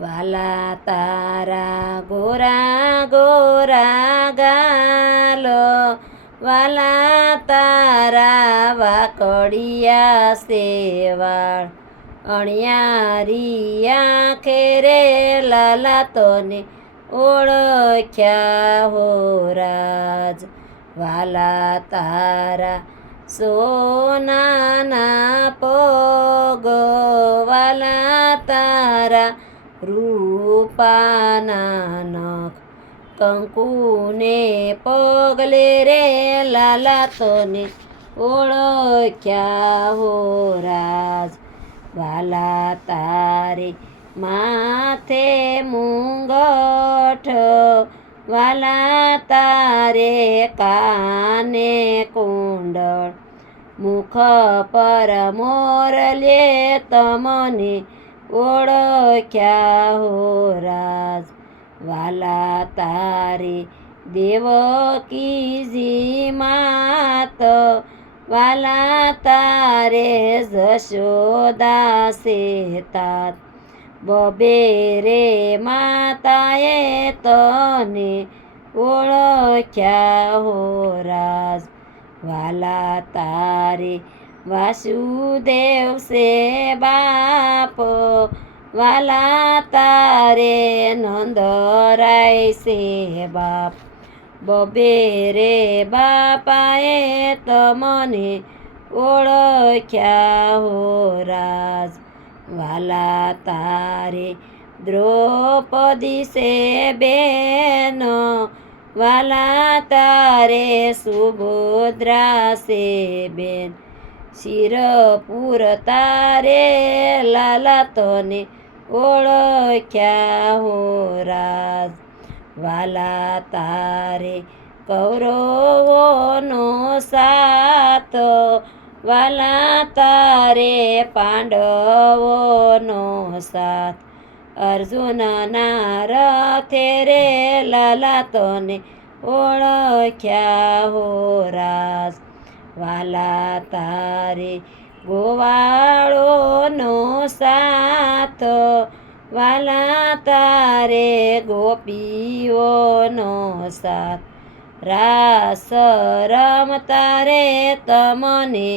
વાલા તારા ગોરા ગોરા ગાલો, વાલા તારા વાકડિયા સેવાળ, અણિયારી આંખે રે લાલા તોને ઓળખ્યા હો રાજ. વાલા તારા સોનાના પગ, વાલા તારા રૂપાના નખ, કંકુને પગલે રે લાલા તોને ઓળખ્યા હો રાજ. વાલા તારે માથે મુંગઠ, વાલા તારે કાને કુંડળ, મુખ પર મોરલે તમને ઓળખ્યા હો રાજ. વાલા તારે દેવકીજી માત, વાલા તારે જશોદા સે તાત, બબે રે માતાએ તને ઓળખ્યા હો રાજ. વાલા તારે વાસુદેવ સે બાપ, વાલા તારે નંદરાય સે બાપ, બબે રે બાપાએ તમને ઓળખ્યા હો રાજ. વાલા તારે દ્રૌપદી સે બેન, વાલા તારે સુભદ્રા સે બેન, શિરપુર તારે લાલા તને ઓળખ્યા હો રાજ. વાલા તારે કૌરવોનો સાથ, વાલા તારે પાંડવોનો સાથ, અર્જુનના રથે રે લાલા તને ઓળખ્યા હો રાજ. વાલા તારે ગોવાળોનો સાથ, વાલા તારે ગોપીઓનો સાથ, રાસ રમતા રે તમને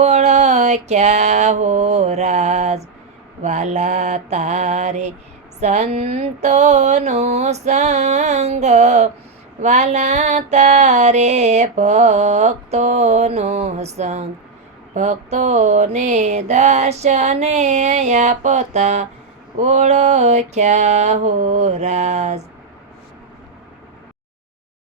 ઓળખ્યા હો રાજ. વાલા તારે સંતોનો સંગ, વાલા તારે ભક્તોનો સંગ, ભક્તોને દર્શને આપતા ઓળખ્યા હો રાજ.